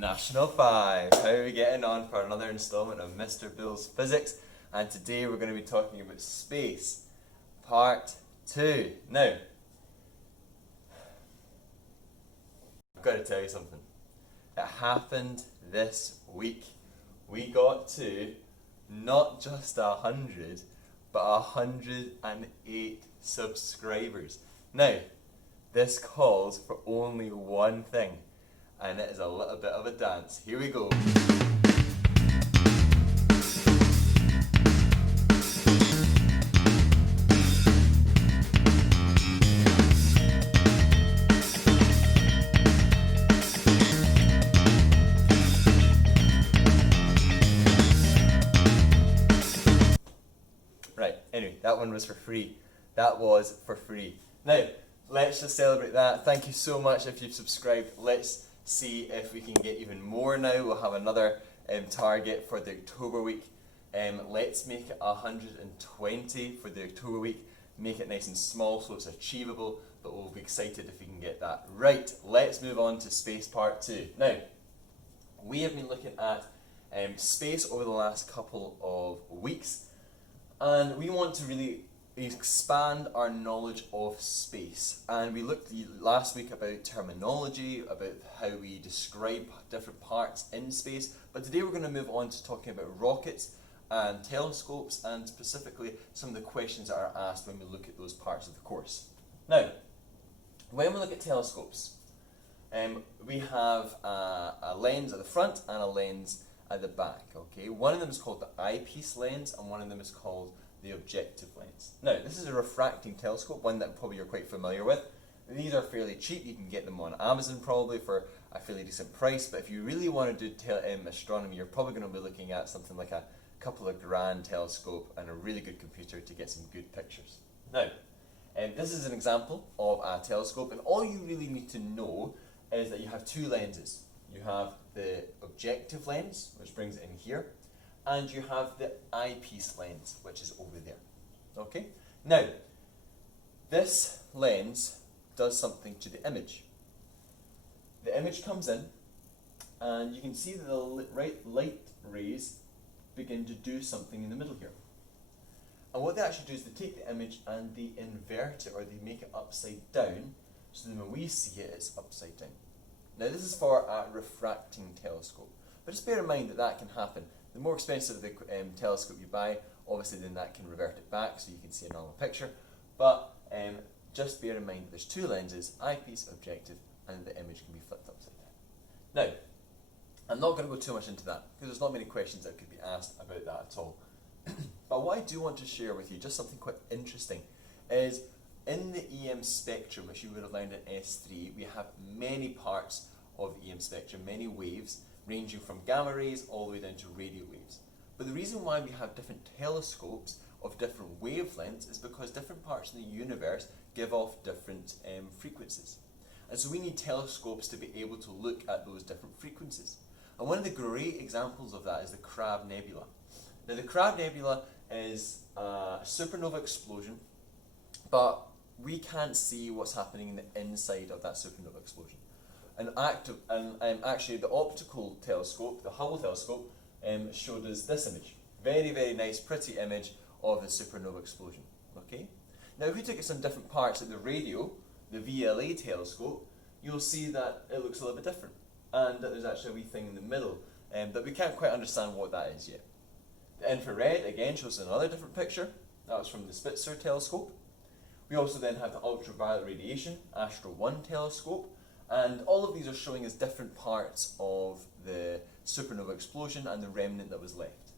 National 5. How are we getting on for another installment of Mr. Bill's Physics? And today we're going to be talking about space, part 2. Now, I've got to tell you something. It happened this week. We got to not just 100, but 108 subscribers. Now, this calls for only one thing, and it is a little bit of a dance. Here we go. Right, anyway, that one was for free. That was for free. Now, let's just celebrate that. Thank you so much if you've subscribed. Let's see if we can get even more now. We'll have another target for the October week. Let's make it 120 for the October week. Make it nice and small so it's achievable, but we'll be excited if we can get that. Right, let's move on to space part 2. Now, we have been looking at space over the last couple of weeks, and we want to really expand our knowledge of space. And we looked last week about terminology, about how we describe different parts in space, but today we're going to move on to talking about rockets and telescopes, and specifically some of the questions that are asked when we look at those parts of the course. Now, when we look at telescopes, we have a lens at the front and a lens at the back. Okay, one of them is called the eyepiece lens, and one of them is called the objective lens. Now, this is a refracting telescope, one that probably you're quite familiar with. These are fairly cheap. You can get them on Amazon probably for a fairly decent price, but if you really want to do astronomy, you're probably going to be looking at something like a couple of grand telescope and a really good computer to get some good pictures. Now, this is an example of a telescope, and all you really need to know is that you have two lenses. You have the objective lens, which brings it in here, and you have the eyepiece lens, which is over there. Okay? Now, this lens does something to the image. The image comes in, and you can see that the light rays begin to do something in the middle here. And what they actually do is they take the image and they invert it, or they make it upside down, so then when we see it, it's upside down. Now, this is for a refracting telescope, but just bear in mind that that can happen. The more expensive the telescope you buy, obviously then that can revert it back so you can see a normal picture, but just bear in mind that there's two lenses, eyepiece, objective, and the image can be flipped upside down. Now, I'm not going to go too much into that because there's not many questions that could be asked about that at all. But what I do want to share with you, just something quite interesting, is in the EM spectrum, which you would have learned in S3, we have many parts of the EM spectrum, many waves, ranging from gamma rays all the way down to radio waves. But the reason why we have different telescopes of different wavelengths is because different parts of the universe give off different frequencies. And so we need telescopes to be able to look at those different frequencies. And one of the great examples of that is the Crab Nebula. Now, the Crab Nebula is a supernova explosion, but we can't see what's happening in the inside of that supernova explosion. Actually, the optical telescope, the Hubble telescope, showed us this image. Very, very nice, pretty image of the supernova explosion. Okay. Now, if we took some different parts of the radio, the VLA telescope, you'll see that it looks a little bit different, and that there's actually a wee thing in the middle, but we can't quite understand what that is yet. The infrared, again, shows another different picture. That was from the Spitzer telescope. We also then have the ultraviolet radiation, Astro 1 telescope, and all of these are showing us different parts of the supernova explosion and the remnant that was left.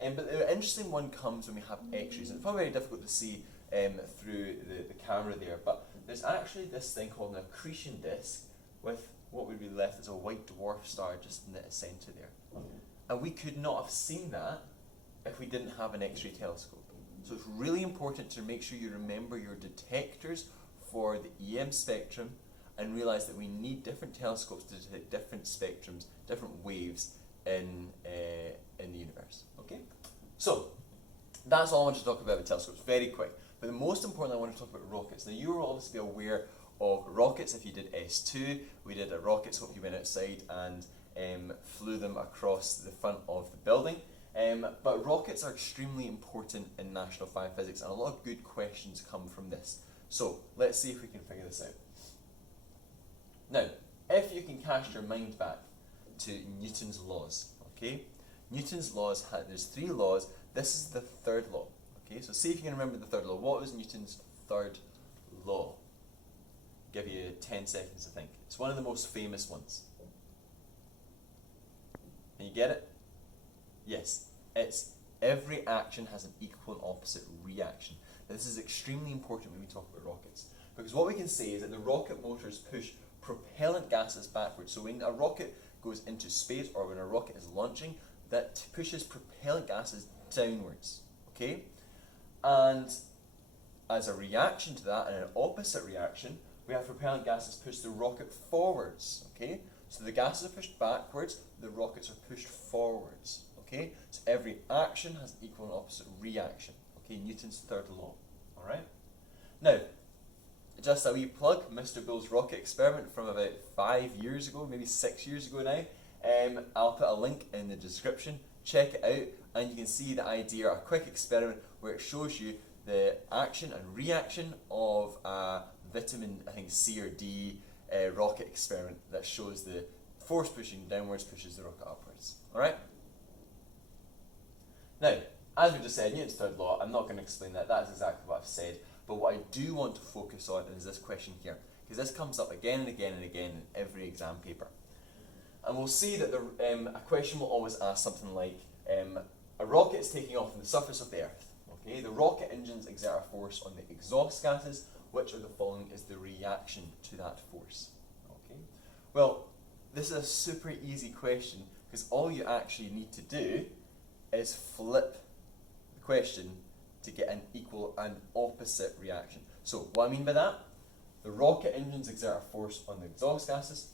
But the interesting one comes when we have X-rays, and it's probably very difficult to see through the camera there, but there's actually this thing called an accretion disk with what would be left as a white dwarf star just in the center there. And we could not have seen that if we didn't have an X-ray telescope. So it's really important to make sure you remember your detectors for the EM spectrum and realize that we need different telescopes to detect different spectrums, different waves in the universe. Okay? So, that's all I want to talk about with telescopes, very quick. But the most important I want to talk about rockets. Now, you will obviously be aware of rockets if you did S2. We did a rockets, hope you went outside and flew them across the front of the building. But rockets are extremely important in National 5 physics, and a lot of good questions come from this. So let's see if we can figure this out. Now, if you can cast your mind back to Newton's laws, okay? Newton's laws there's 3 laws. This is the 3rd law. Okay, so see if you can remember the 3rd law. What was Newton's 3rd law? Give you 10 seconds to think. It's one of the most famous ones. Can you get it? Yes, it's every action has an equal and opposite reaction. Now, this is extremely important when we talk about rockets, because what we can say is that the rocket motors push propellant gases backwards. So when a rocket goes into space, or when a rocket is launching, that pushes propellant gases downwards. Okay? And as a reaction to that, and an opposite reaction, we have propellant gases push the rocket forwards. Okay? So the gases are pushed backwards, the rockets are pushed forwards. Okay? So every action has an equal and opposite reaction. Okay? Newton's 3rd law. Alright? Now, just a wee plug, Mr. Bull's rocket experiment from about 5 years ago, maybe 6 years ago now. I'll put a link in the description. Check it out, and you can see the idea, a quick experiment where it shows you the action and reaction of a vitamin, I think C or D rocket experiment that shows the force pushing downwards pushes the rocket upwards. Alright? Now, as we just said, Newton's 3rd law, I'm not going to explain that, that's exactly what I've said, but what I do want to focus on is this question here, because this comes up again and again and again in every exam paper. And we'll see that a question will always ask something like, a rocket is taking off from the surface of the Earth. Okay? The rocket engines exert a force on the exhaust gases. Which of the following is the reaction to that force? Okay? Well, this is a super easy question, because all you actually need to do is flip the question to get an equal and opposite reaction. So what I mean by that, the rocket engines exert a force on the exhaust gases.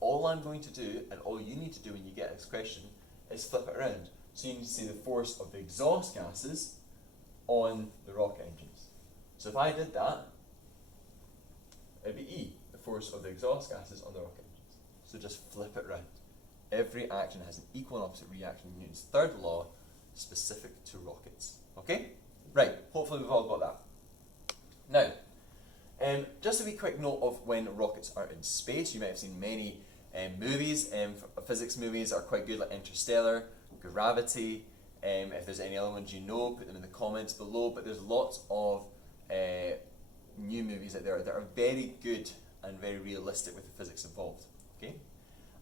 All I'm going to do, and all you need to do when you get this question, is flip it around. So you need to see the force of the exhaust gases on the rocket engines. So if I did that, it'd be E, the force of the exhaust gases on the rocket engines. So just flip it round. Every action has an equal and opposite reaction. Newton's 3rd law, specific to rockets. Okay? Right, hopefully we've all got that. Now, just a wee quick note of when rockets are in space. You might have seen many movies, physics movies are quite good, like Interstellar, Gravity. If there's any other ones you know, put them in the comments below, but there's lots of new movies out there that are very good and very realistic with the physics involved. Okay?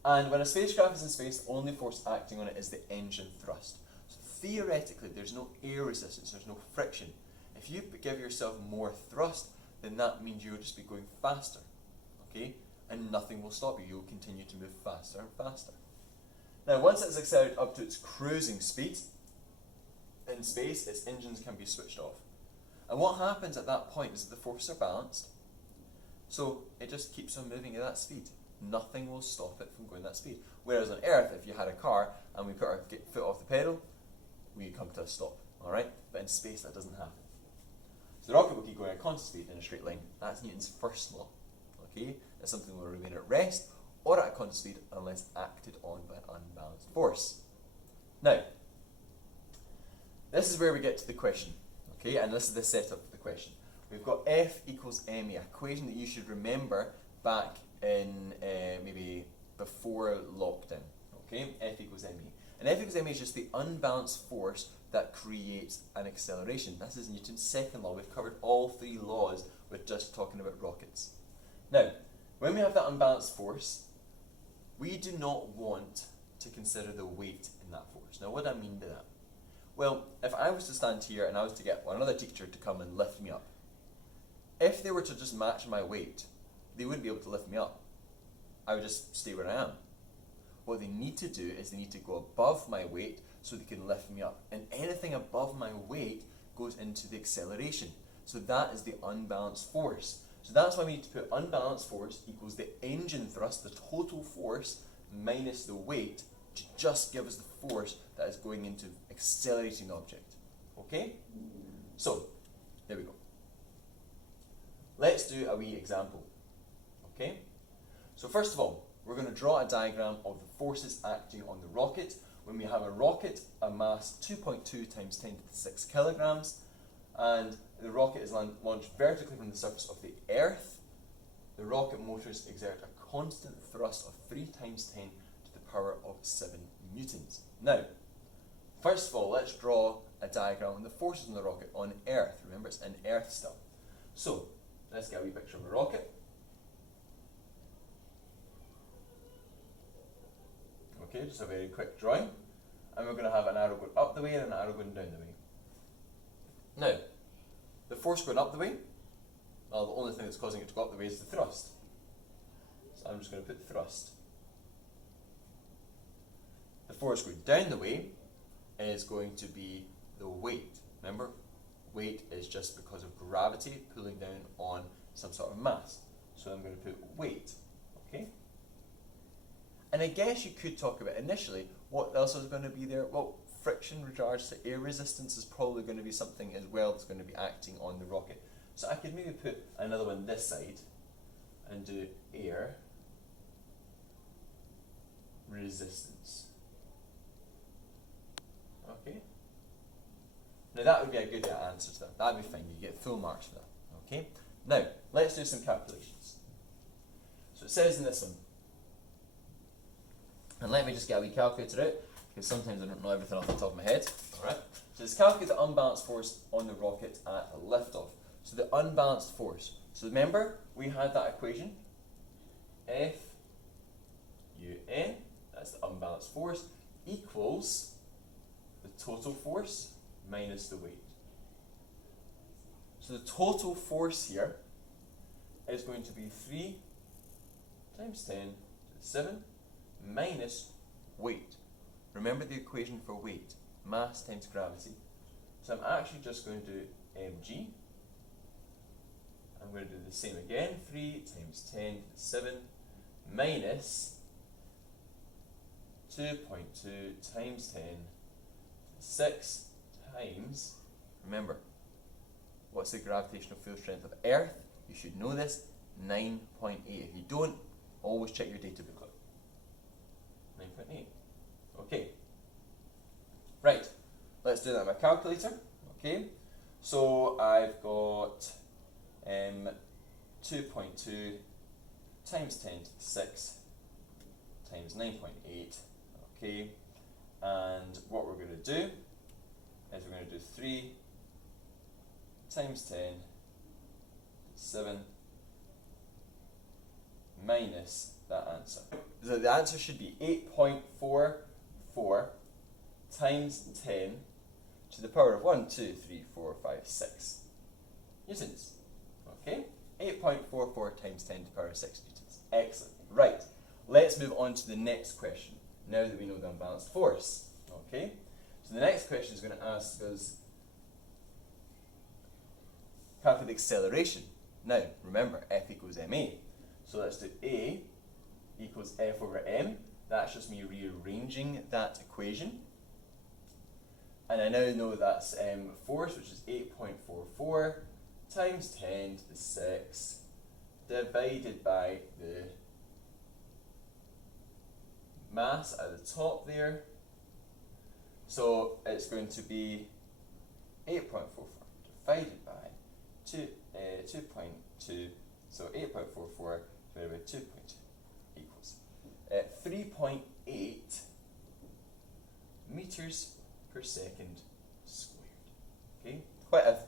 And when a spacecraft is in space, the only force acting on it is the engine thrust. So theoretically, there's no air resistance, there's no friction. If you give yourself more thrust, then that means you'll just be going faster. Okay? And nothing will stop you. You'll continue to move faster and faster. Now, once it's accelerated up to its cruising speed in space, its engines can be switched off. And what happens at that point is that the forces are balanced, so it just keeps on moving at that speed. Nothing will stop it from going that speed. Whereas on Earth, if you had a car and we put our foot off the pedal, we come to a stop. Alright? But in space, that doesn't happen. So the rocket will keep going at constant speed in a straight line. That's Newton's 1st law. Okay? That something will remain at rest or at a constant speed unless acted on by an unbalanced force. Now, this is where we get to the question. Okay, and this is the setup of the question. We've got F equals ma, an equation that you should remember back in maybe before lockdown. Okay, F equals ma. And F equals ma is just the unbalanced force that creates an acceleration. This is Newton's 2nd law. We've covered all 3 laws with just talking about rockets. Now, when we have that unbalanced force, we do not want to consider the weight in that force. Now, what do I mean by that? Well, if I was to stand here and I was to get another teacher to come and lift me up, if they were to just match my weight, they wouldn't be able to lift me up. I would just stay where I am. What they need to do is they need to go above my weight so they can lift me up. And anything above my weight goes into the acceleration. So that is the unbalanced force. So that's why we need to put unbalanced force equals the engine thrust, the total force, minus the weight, to just give us the force that is going into accelerating the object. Okay? So, there we go. Let's do a wee example. Okay? So first of all, we're going to draw a diagram of the forces acting on the rocket when we have a rocket, a mass 2.2 times 10 to the 6 kilograms, and the rocket is launched vertically from the surface of the Earth. The rocket motors exert a constant thrust of 3 times 10 to the power of 7 newtons. Now, first of all, let's draw a diagram of the forces on the rocket on Earth. Remember, it's in Earth still. So, let's get a wee picture of a rocket. Okay, just a very quick drawing. And we're going to have an arrow going up the way and an arrow going down the way. Now, the force going up the way, well, the only thing that's causing it to go up the way is the thrust. So I'm just going to put thrust. The force going down the way is going to be the weight. Remember, weight is just because of gravity pulling down on some sort of mass. So I'm going to put weight, okay? And I guess you could talk about initially what else is going to be there. Well, friction in regards to air resistance is probably going to be something as well that's going to be acting on the rocket. So I could maybe put another one this side and do air resistance. Okay? Now that would be a good answer to that. That would be fine. You get full marks for that. Okay? Now, let's do some calculations. So it says in this one, and let me just get a wee calculator out, because sometimes I don't know everything off the top of my head. Alright? So let's calculate the unbalanced force on the rocket at liftoff. So the unbalanced force. So remember, we had that equation, F UN, that's the unbalanced force, equals the total force minus the weight. So the total force here is going to be 3 times 10 to the 7 minus weight. Remember the equation for weight, mass times gravity. So I'm actually just going to do mg. I'm going to do the same again, 3 times 10 to the 7 minus 2.2 times 10 to the 6 times, remember, what's the gravitational field strength of Earth? You should know this, 9.8. If you don't, always check your data booklet. 9.8. Okay. Right, let's do that on my calculator. Okay, so I've got 2.2 times 10 to the 6 times 9.8. Okay, and what we're going to do is we're going to do 3 times 10 to the 7 minus that answer. So the answer should be 8.44 times 10 to the power of 1, 2, 3, 4, 5, 6 newtons. Okay? 8.44 times 10 to the power of 6 newtons. Excellent. Right. Let's move on to the next question, now that we know the unbalanced force. Okay? So the next question is going to ask us, calculate the acceleration. Now, remember, F equals ma. So let's do A equals F over m. That's just me rearranging that equation. And I now know that's force, which is 8.44 times 10 to the 6 divided by the mass at the top there. So it's going to be 8.44 divided by 2.2. So 8.44 divided by 2.2 equals 3.8 meters per second squared. Okay,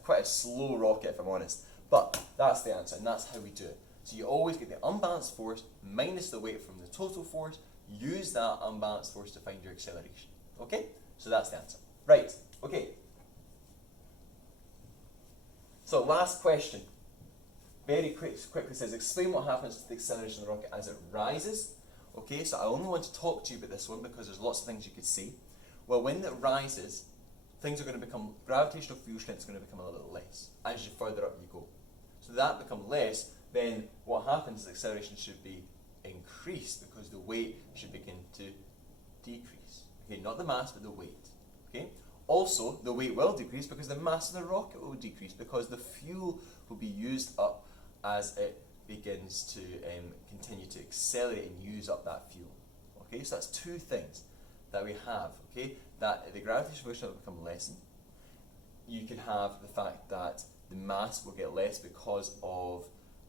quite a slow rocket if I'm honest, but that's the answer and that's how we do it. So you always get the unbalanced force minus the weight from the total force. Use that unbalanced force to find your acceleration. Okay, so that's the answer. Right. Okay. So last question. Very quickly says, explain what happens to the acceleration of the rocket as it rises. Okay, so I only want to talk to you about this one because there's lots of things you could see. Well, when it rises, things are going to become, gravitational field strength is going to become a little bit less as you further up you go. So that becomes less, then what happens is the acceleration should be increased because the weight should begin to decrease. Okay, not the mass, but the weight. Okay. Also, the weight will decrease because the mass of the rocket will decrease because the fuel will be used up as it begins to continue to accelerate and use up that fuel. Okay, so that's two things that we have. Okay, that the gravitational motion will become lessened. You can have the fact that the mass will get less because of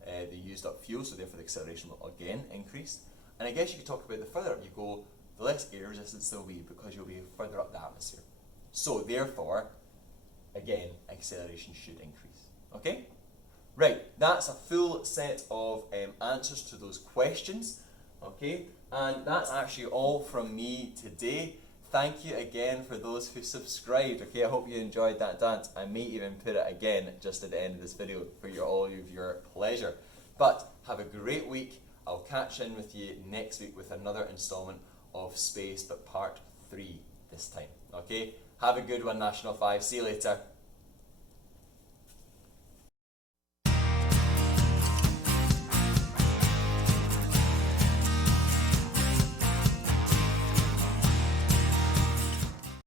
the used up fuel, so therefore the acceleration will again increase. And I guess you could talk about the further up you go, the less air resistance there will be because you'll be further up the atmosphere. So therefore, again, acceleration should increase. Okay? Right, that's a full set of answers to those questions. Okay, and that's actually all from me today. Thank you again for those who subscribed. Okay, I hope you enjoyed that dance. I may even put it again just at the end of this video for all of your pleasure. But have a great week. I'll catch in with you next week with another installment of Space, but part 3 this time. Okay, have a good one, National 5. See you later.